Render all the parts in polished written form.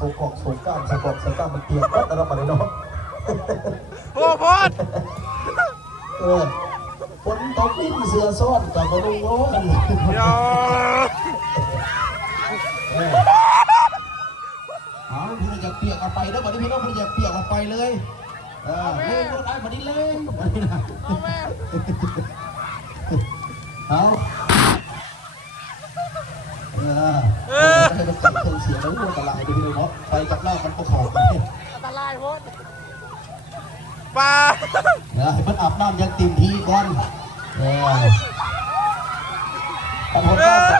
โกอกโศกก้านสะกอกสะก้านมันเตียงวัดอะไรมาเลยเนาะโอ้พอดฝนตกนี่เสือซ้อนกับมาลุงโอ้ยเอาพี่อยากเปียกเอาไปแล้ววันนี้พี่น้องพี่อยากเปียกเอาไปเลยเล่นรถได้มาดีเลยเอาให้มันเครื่องเสียงแล้วอันตรายดูเลยเนาะไปกับเหล้ามันประกอบกันอันตรายพอดปลาให้มันอาบน้ำยังเต็มที่ก่อนตอนนี้จะ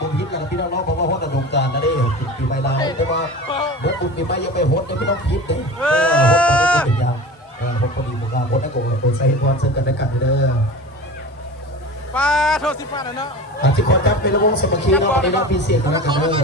บ่มฮิตกันพี่น้องเพราะว่าฮอดดงการนะเด้ติดปีใหม่ลาวแต่ว่าเมื่อปุ่นปีใหม่ยังไปฮอดเนี่ยพี่น้องฮิตเด้ฮอดตอนนี้เป็นยาวฮอดพอดีหมู่บ้านฮอดนักโกงโดยใช้ความซึ่งกันและกันเด้อปลาโทษสิฟ้าเนาะที่ขอจับเป็นระวงสมัคคีเนาะในรอบพิเศษกันแล้วกันเด้อ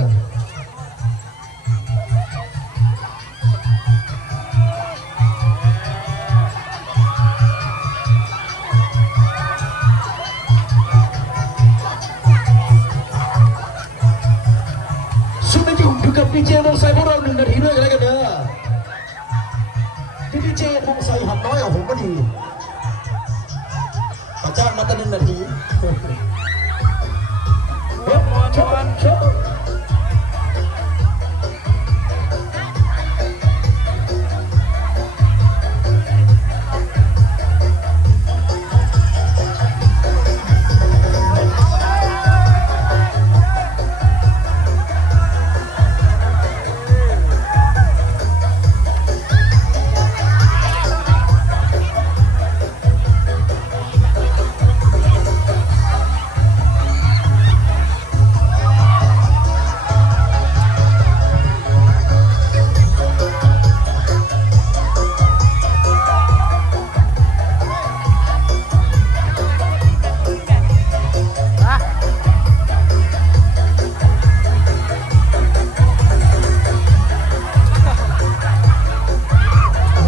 ดีเจวงไซพวกเรา1 นาทีด้วยกันแล้วกันเด้อดีเจวงไซหันน้อยเอาผมก็ดีประจ้างมาตั้ง1 นาที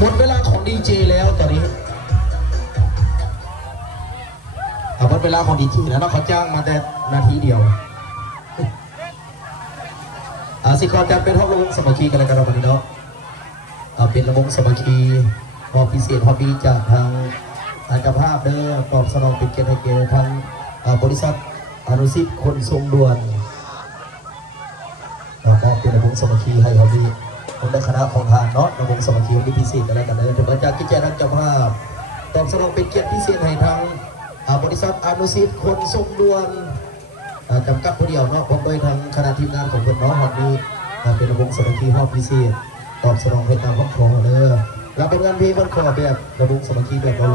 หมดเวลาของดีเจแล้วตอนนี้หมดเวลาของดีเจแล้วเขาจ้างมาแต่นาทีเดียวสิขอจัดเป็นห้องระวงสมัคคีกันแล้วกันวันนี้เนาะเป็นระวงสมัคคีพอพิเศษพอปีจากทางอาจารย์ภาพเด้อตอบสนองเป็นเกียรติให้เกียรติทางบริษัทอนุสิทธิ์คนทรงด่วนก็เป็นระวงสมัคคีให้พอปีผมได้คณะของทางเนาะระวงสมัคคีที่พิเศษกันแล้วกันเลยถึงมาจากกิจการทางเจ้าภาพตอบสนองเป็นเกียรติพิเศษให้ทางบริษัทอนุสิทธิ์คนทรงด่วนจำกัดผู้เดียวเนาะพร้อมโดยทางคณะทีมงานของเพื่อนน้องวันนี้เป็นระวงสมัคคีห้องพิเศษตอบสนองให้ตามคำขอเลยเราเป็นงานเพลงมันขอแบบระวงสมัคคีแบบเรา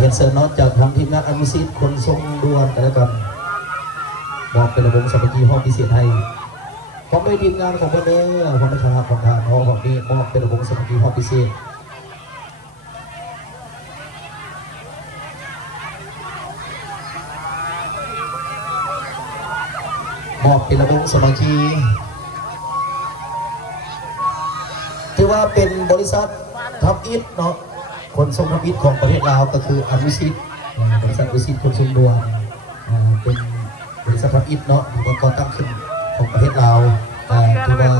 เห็นเซอร์น็อตจากทางทีมงานอนุสิทธิ์คนทรงด่วนกันแล้วกันบอกเป็นระวงสมัคคีห้องพิเศษให้พร้อมด้วยทีมงานของคนเด้อพร้อมด้วยคณะของทางของนี้มอบเป็นระวงสมัคคีห้องพิเศษมอบเป็นระวงสมัคคีที่ว่าเป็นบริษัททับอิฐเนาะคนทรงทับอิฐของประเทศลาวก็คืออนุสิทธิ์บริษัทอนุสิทธิ์คนทรงด่วนเป็นบริษัททับอิฐเนาะที่ก่อตั้งขึ้นของประเทศลาวที่ว่า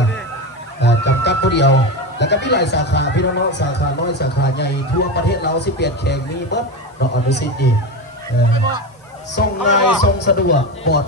จำกัดผู้เดียวแล้วก็มีหลายสาขาพี่น้องสาขาน้อยสาขาใหญ่ทั่วประเทศเราสิเปลี่ยนแข่งมีเบิดเนาะอนุสิทธิ์นี่ส่งง่ายส่งสะดวกปลอด